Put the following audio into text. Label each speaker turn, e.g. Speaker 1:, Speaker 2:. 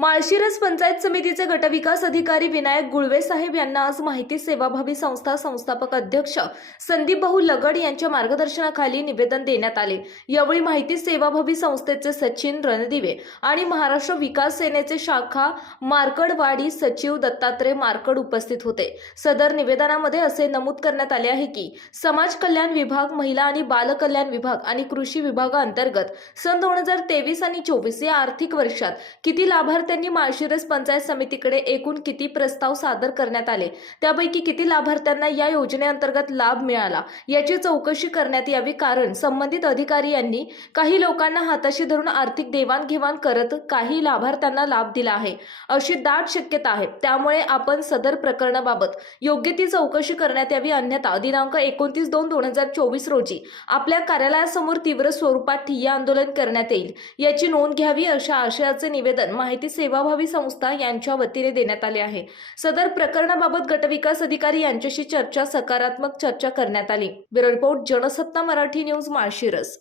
Speaker 1: माळशिरस पंचायत समितीचे गटविकास अधिकारी विनायक गुळवे साहेब यांना आज माहिती सेवाभावी संस्था संस्थापक अध्यक्ष संदीप भाऊ लगड यांच्या मार्गदर्शनाखाली निवेदन देण्यात आले. यावेळी माहिती सेवाभावी संस्थेचे सचिन रणदिवे आणि महाराष्ट्र विकास सेनेचे शाखा मार्कडवाडी सचिव दत्तात्रय मार्कड उपस्थित होते. सदर निवेदनामध्ये असे नमूद करण्यात आले आहे की समाज कल्याण विभाग महिला आणि बालकल्याण विभाग आणि कृषी विभागाअंतर्गत सन दोन हजार तेवीस आणि चोवीस या आर्थिक वर्षात किती लाभार्थ्यांनी माळशिरस पंचायत समितीकडे एकूण किती प्रस्ताव सादर करण्यात आले? त्यापैकी किती लाभार्थ्यांना या योजनेअंतर्गत लाभ मिळाला? याची चौकशी करण्यात यावी कारण संबंधित अधिकारी यांनी काही लोकांना हाताशी धरून आर्थिक देवाणघेवाण करत काही लाभार्थ्यांना लाभ दिला आहे अशी दाट शक्यता आहे. त्यामुळे आपण सदर प्रकरणाबाबत योग्य ती चौकशी करण्यात यावी अन्यथा दिनांक एकोणतीस दोन दोन हजार चोवीस रोजी आपल्या कार्यालयासमोर तीव्र स्वरूपात ठिय्या आंदोलन करण्यात येईल. याची नोंद घ्यावी अशा आशयाचे निवेदन माहिती सेवाभावी संस्था यांच्या वतीने देण्यात आले आहे. सदर प्रकरणाबाबत गटविकास अधिकारी यांच्याशी चर्चा सकारात्मक चर्चा करण्यात आली. Bureau report Jansatta Marathi news Malshiras.